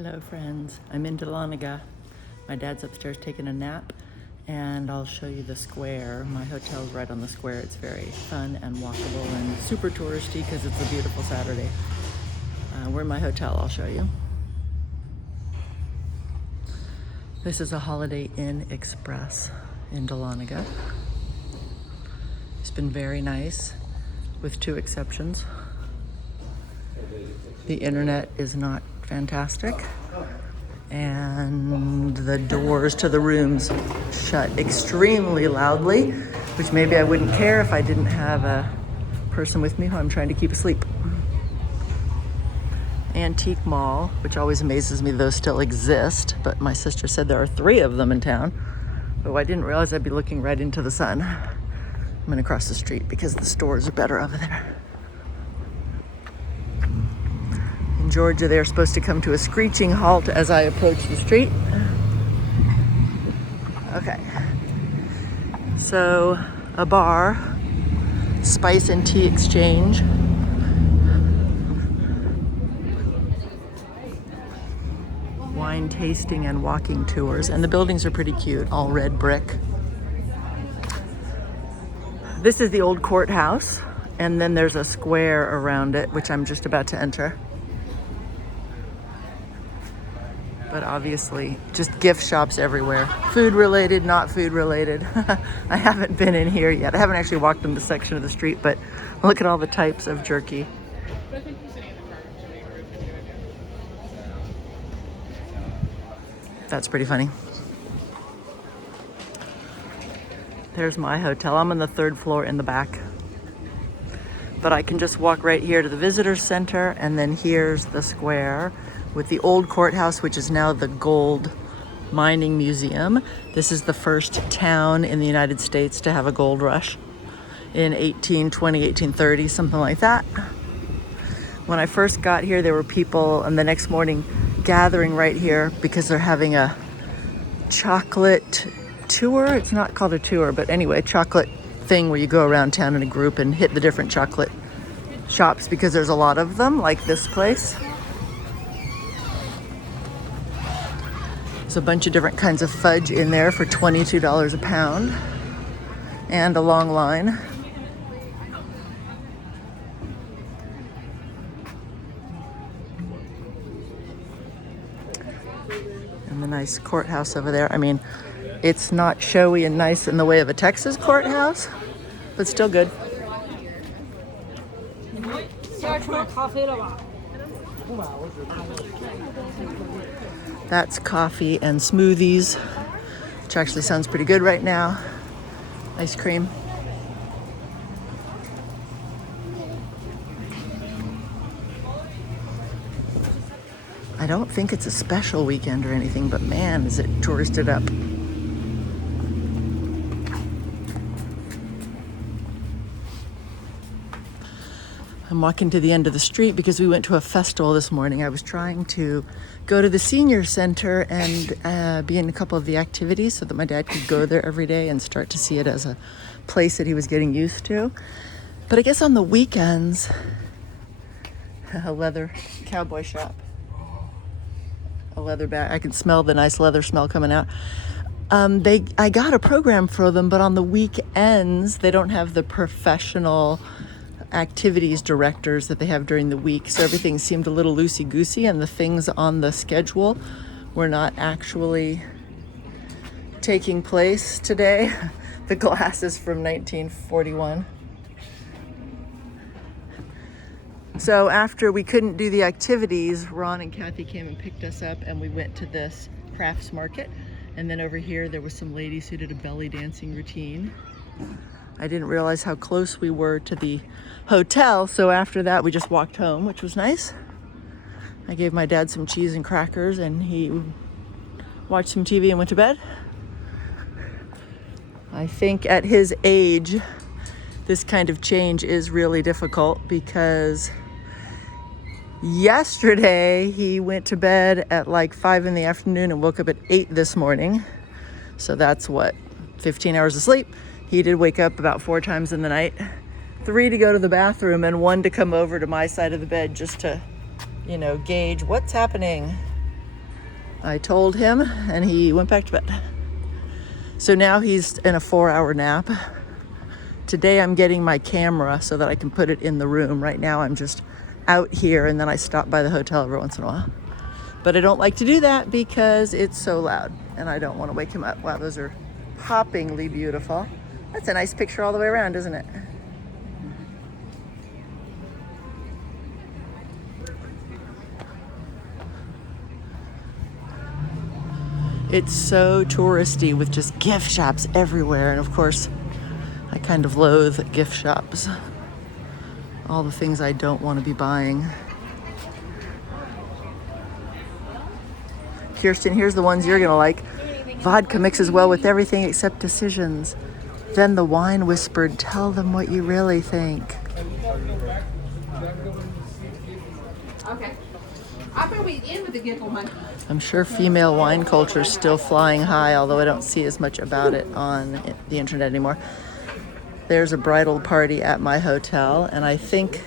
Hello friends, I'm in Dahlonega. My dad's upstairs taking a nap and I'll show you the square. My hotel's right on the square. It's very fun and walkable and super touristy because it's a beautiful Saturday. We're in my hotel, I'll show you. This is a Holiday Inn Express in Dahlonega. It's been very nice with two exceptions. The internet is not fantastic, and the doors to the rooms shut extremely loudly, which maybe I wouldn't care if I didn't have a person with me who I'm trying to keep asleep. Antique Mall, which always amazes me those still exist, but my sister said there are 3 of them in town. Oh, I didn't realize I'd be looking right into the sun. I'm gonna cross the street because the stores are better over there. In Georgia, they're supposed to come to a screeching halt as I approach the street. Okay. So, a bar, spice and tea exchange. Wine tasting and walking tours. And the buildings are pretty cute, all red brick. This is the old courthouse, and then there's a square around it, which I'm just about to enter. But obviously, just gift shops everywhere. Food related, not food related. I haven't been in here yet. I haven't actually walked in the section of the street, but look at all the types of jerky. That's pretty funny. There's my hotel. I'm on the 3rd floor in the back. But I can just walk right here to the visitor center, and then here's the square with the old courthouse, which is now the Gold Mining Museum. This is the first town in the United States to have a gold rush in 1820, 1830, something like that. When I first got here, there were people, and the next morning, gathering right here because they're having a chocolate tour. It's not called a tour, but anyway, chocolate thing where you go around town in a group and hit the different chocolate shops because there's a lot of them, like this place. There's a bunch of different kinds of fudge in there for $22 a pound, and a long line. And the nice courthouse over there. I mean, it's not showy and nice in the way of a Texas courthouse, but still good. That's coffee and smoothies, which actually sounds pretty good right now. Ice cream. I don't think it's a special weekend or anything, but man, is it touristed up. I'm walking to the end of the street because we went to a festival this morning. I was trying to go to the senior center and be in a couple of the activities so that my dad could go there every day and start to see it as a place that he was getting used to. But I guess on the weekends, a leather cowboy shop, a leather bag. I can smell the nice leather smell coming out. I got a program for them, but on the weekends, they don't have the professional activities directors that they have during the week, so everything seemed a little loosey-goosey, and the things on the schedule were not actually taking place today. The glass is from 1941. So after we couldn't do the activities, Ron and Kathy came and picked us up, and we went to this crafts market. And then over here there were some ladies who did a belly dancing routine. I didn't realize how close we were to the hotel, so after that we just walked home, which was nice. I gave my dad some cheese and crackers, and he watched some TV and went to bed. I think at his age, this kind of change is really difficult because yesterday he went to bed at like 5 in the afternoon and woke up at 8 this morning. So that's what, 15 hours of sleep. He did wake up about 4 times in the night, 3 to go to the bathroom and 1 to come over to my side of the bed just to, gauge what's happening. I told him, and he went back to bed. So now he's in a 4-hour nap. Today I'm getting my camera so that I can put it in the room. Right now I'm just out here, and then I stop by the hotel every once in a while. But I don't like to do that because it's so loud, and I don't want to wake him up. Wow, those are poppingly beautiful. That's a nice picture all the way around, isn't it? It's so touristy with just gift shops everywhere. And of course, I kind of loathe gift shops. All the things I don't want to be buying. Kirsten, here's the ones you're going to like. Vodka mixes well with everything except decisions. Then the wine whispered, tell them what you really think. Okay. I'll be in with the gift one. I'm sure female wine culture is still flying high, although I don't see as much about it on the internet anymore. There's a bridal party at my hotel, and I think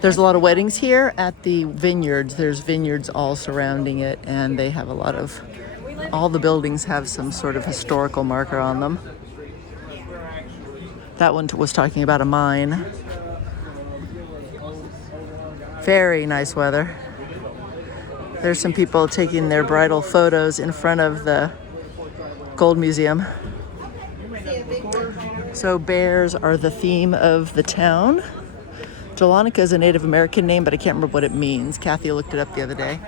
there's a lot of weddings here at the vineyards. There's vineyards all surrounding it, and they have a lot of, all the buildings have some sort of historical marker on them. That one was talking about a mine. Very nice weather. There's some people taking their bridal photos in front of the Gold Museum. So bears are the theme of the town. Dahlonega is a Native American name, but I can't remember what it means. Kathy looked it up the other day.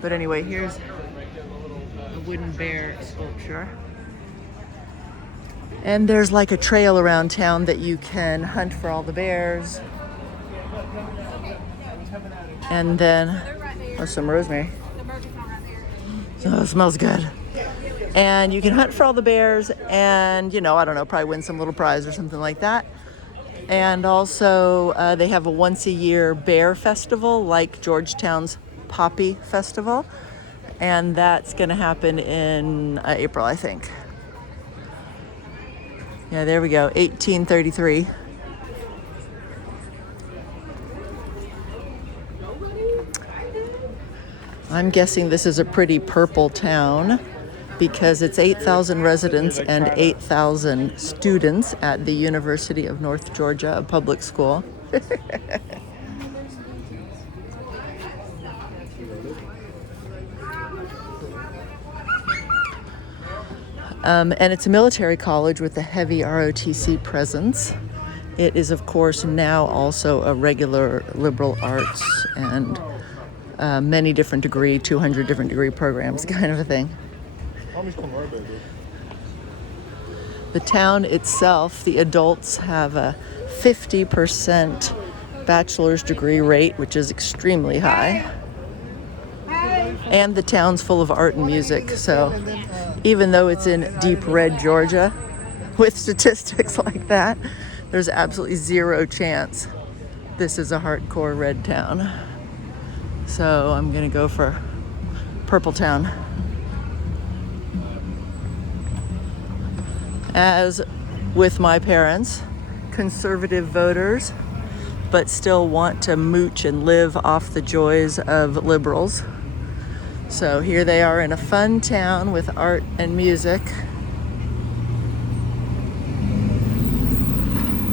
But anyway, here's a wooden bear sculpture. And there's like a trail around town that you can hunt for all the bears. And then, oh, some rosemary. Oh, it smells good. And you can hunt for all the bears and, you know, I don't know, probably win some little prize or something like that. And also, they have a once-a-year bear festival, like Georgetown's Poppy Festival. And that's going to happen in April, I think. Yeah, there we go, 1833. I'm guessing this is a pretty purple town because it's 8,000 residents and 8,000 students at the University of North Georgia, a public school. And it's a military college with a heavy ROTC presence. It is, of course, now also a regular liberal arts and many different degree, 200 different degree programs kind of a thing. The town itself, the adults have a 50% bachelor's degree rate, which is extremely high. And the town's full of art and music, so even though it's in deep red Georgia, with statistics like that, there's absolutely zero chance this is a hardcore red town. So I'm gonna go for Purple Town. As with my parents, conservative voters, but still want to mooch and live off the joys of liberals. So here they are in a fun town with art and music,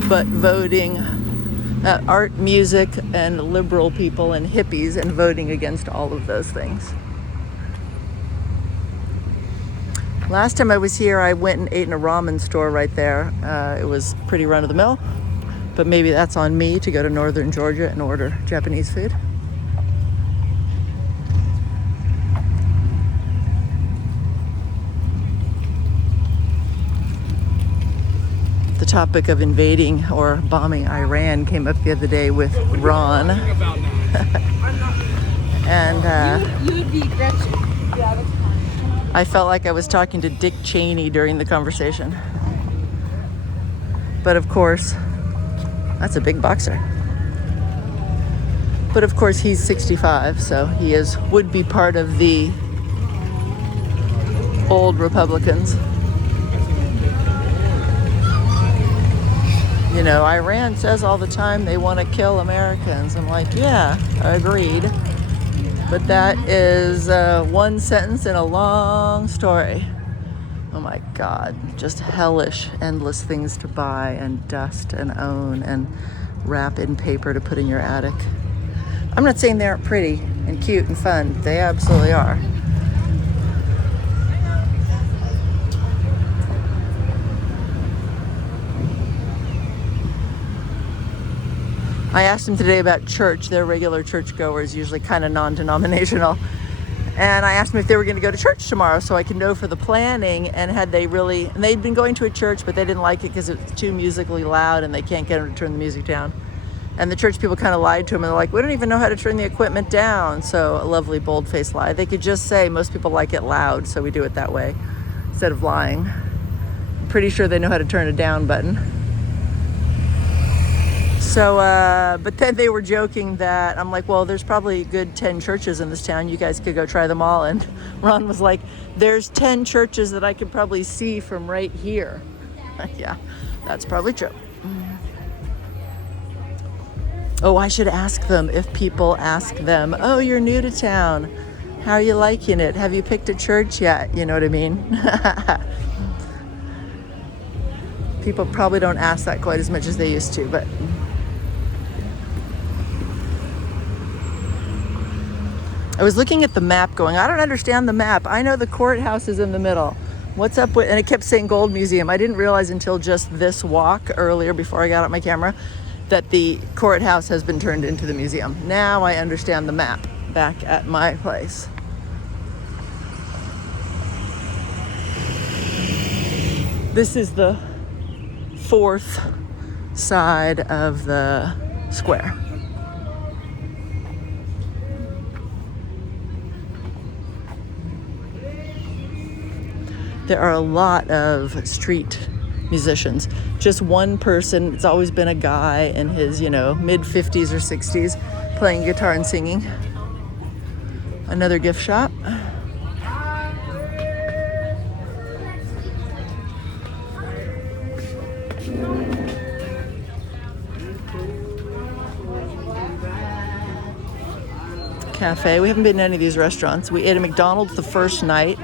but voting art, music, and liberal people and hippies, and voting against all of those things. Last time I was here, I went and ate in a ramen store right there. It was pretty run-of-the-mill, but maybe that's on me to go to northern Georgia and order Japanese food. The topic of invading or bombing Iran came up the other day with Ron. And You would be Gretchen. Yeah, that's fine. I felt like I was talking to Dick Cheney during the conversation. But of course, that's a big boxer. But of course, he's 65, so he would be part of the old Republicans. You know, Iran says all the time they want to kill Americans. I'm like, yeah, agreed. But that is one sentence in a long story. Oh my God, just hellish, endless things to buy and dust and own and wrap in paper to put in your attic. I'm not saying they aren't pretty and cute and fun. They absolutely are. I asked them today about church. They're regular churchgoers, usually kind of non-denominational. And I asked them if they were going to go to church tomorrow so I can know for the planning. And they'd been going to a church, but they didn't like it because it was too musically loud and they can't get them to turn the music down. And the church people kind of lied to them, and they're like, we don't even know how to turn the equipment down. So a lovely bold-faced lie. They could just say, most people like it loud, so we do it that way instead of lying. I'm pretty sure they know how to turn a down button. So, but then they were joking that I'm like, well, there's probably a good 10 churches in this town. You guys could go try them all. And Ron was like, there's 10 churches that I could probably see from right here. Yeah, that's probably true. Oh, I should ask them if people ask them, oh, you're new to town. How are you liking it? Have you picked a church yet? You know what I mean? People probably don't ask that quite as much as they used to, but I was looking at the map going, I don't understand the map. I know the courthouse is in the middle. What's up with, and it kept saying Gold Museum. I didn't realize until just this walk earlier before I got out my camera that the courthouse has been turned into the museum. Now I understand the map back at my place. This is the fourth side of the square. There are a lot of street musicians. Just one person, it's always been a guy in his, mid 50s or 60s playing guitar and singing. Another gift shop. Cafe. We haven't been to any of these restaurants. We ate at McDonald's the first night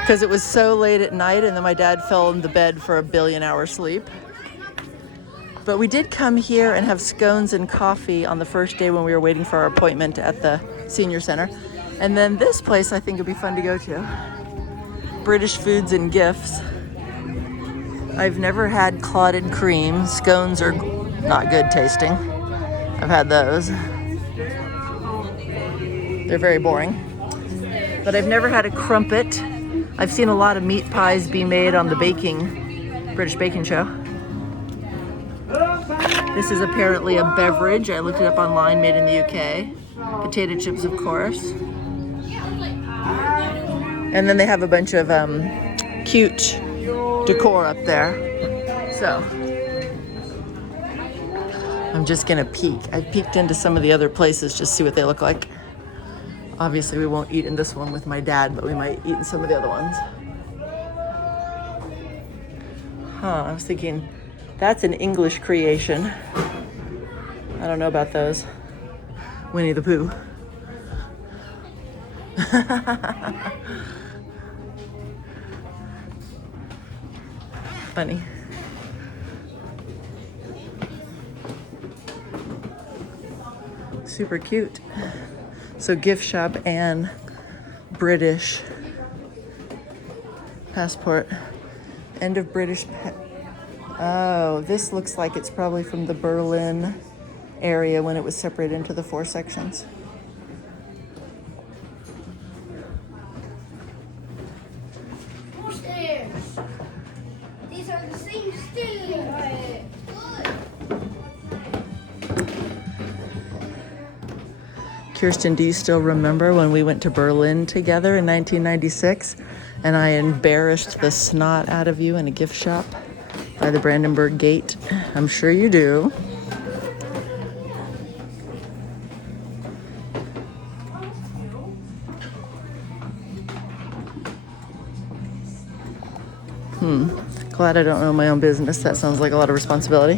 because it was so late at night, and then my dad fell in the bed for a billion-hour sleep. But we did come here and have scones and coffee on the first day when we were waiting for our appointment at the senior center. And then this place I think would be fun to go to. British Foods and Gifts. I've never had clotted cream. Scones are not good tasting. I've had those. They're very boring. But I've never had a crumpet. I've seen a lot of meat pies be made on the British baking show. This is apparently a beverage. I looked it up online, made in the UK. Potato chips, of course. And then they have a bunch of cute decor up there. So I'm just gonna peek. I peeked into some of the other places just to see what they look like. Obviously we won't eat in this one with my dad, but we might eat in some of the other ones. I was thinking, that's an English creation. I don't know about those. Winnie the Pooh. Funny. Super cute. So gift shop and British passport. End of British. Oh, this looks like it's probably from the Berlin area when it was separated into the 4 sections. More stairs. These are the same stairs. Kirsten, do you still remember when we went to Berlin together in 1996 and I embarrassed the snot out of you in a gift shop by the Brandenburg Gate? I'm sure you do. Glad I don't own my own business. That sounds like a lot of responsibility.